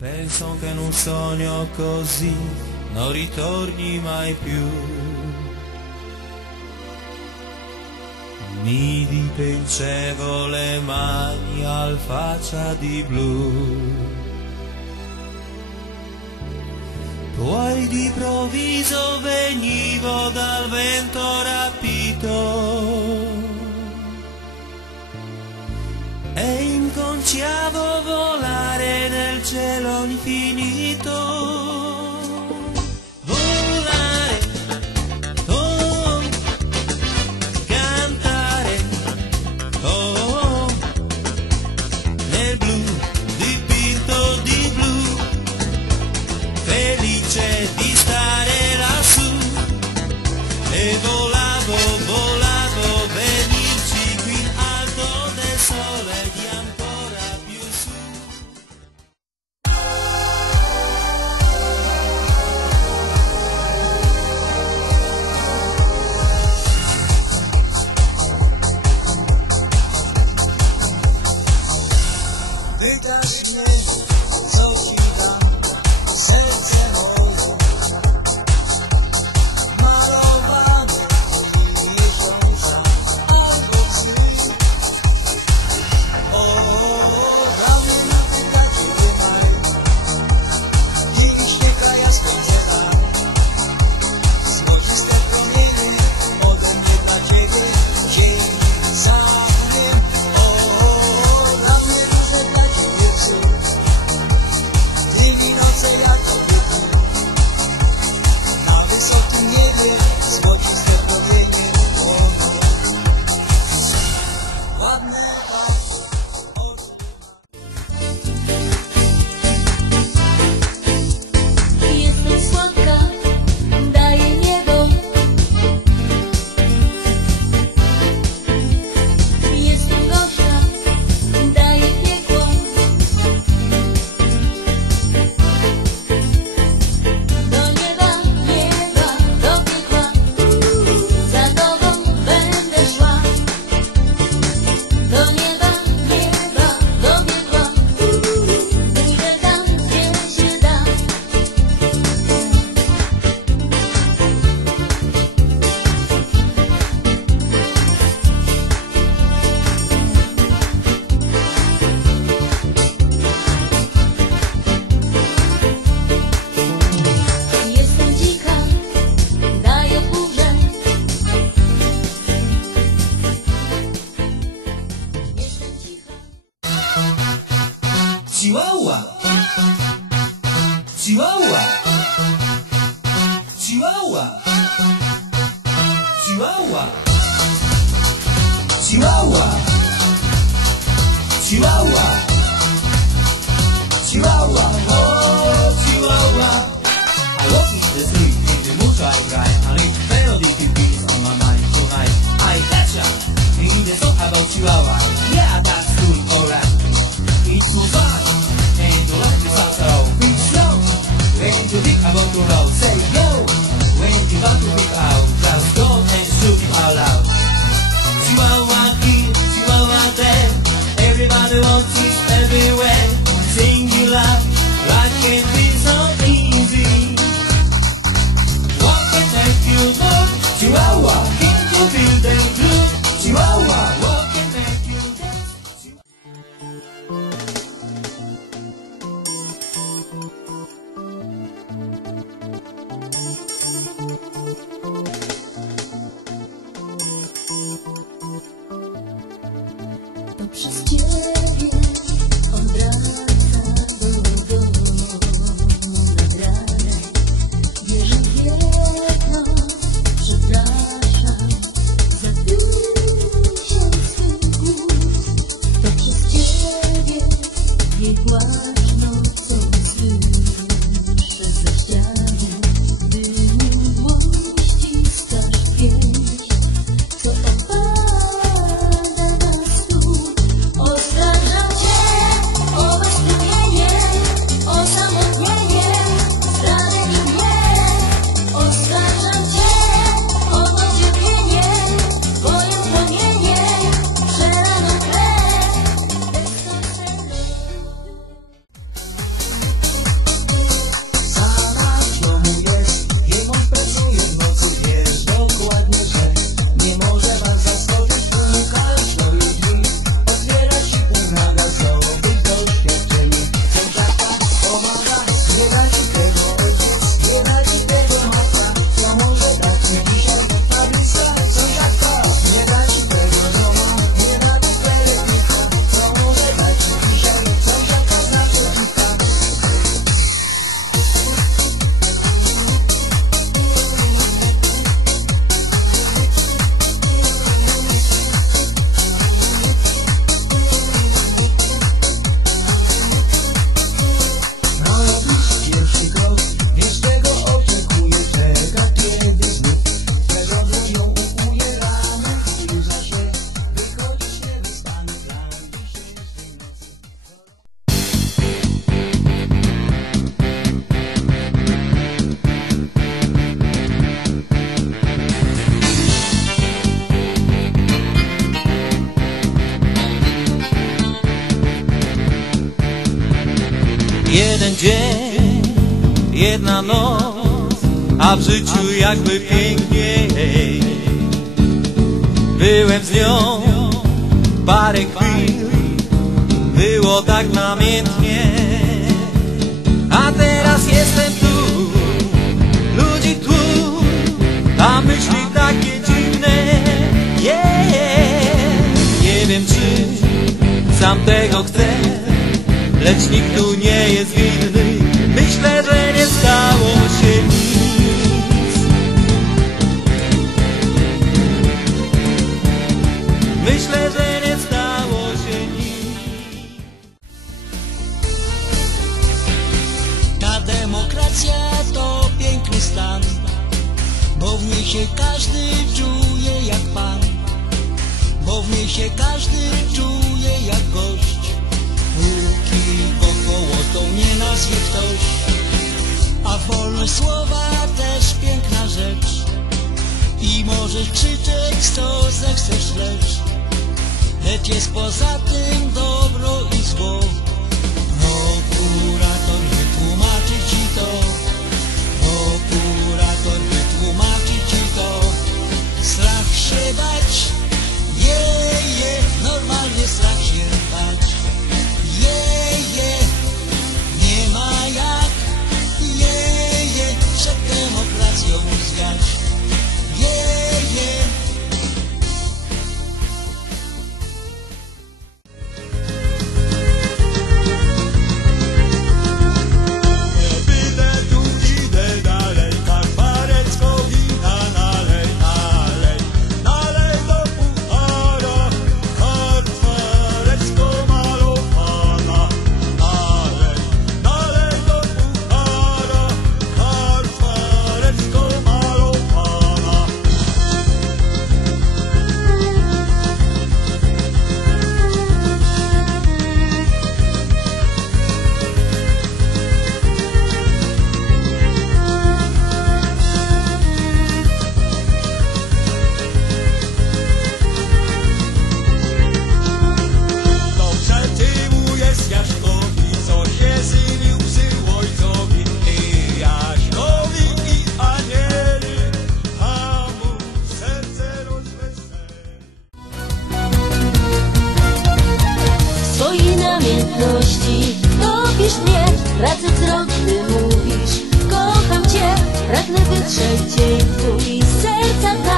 Penso che in un sogno così non ritorni mai più. Mi dipencevo le mani al faccia di blu. Poi d'improvviso venivo dal vento rapito e inconciavo volare cielo infinito Chihuahua. Chihuahua. Chihuahua. Jeden dzień, jedna noc, a w życiu jakby piękniej. Byłem z nią parę chwil, było tak namiętnie Świetnie się każdy czuje jak gość. Łuki wokoło to nie nazwie ktoś. A wolność słowa też piękna rzecz. I możesz krzyczeć co zechcesz lecz. Lecz jest poza tym oszczędności Topisz mnie, pracy wzrok ty mówisz Kocham cię, pragnę wytrzeć dzień twój Serca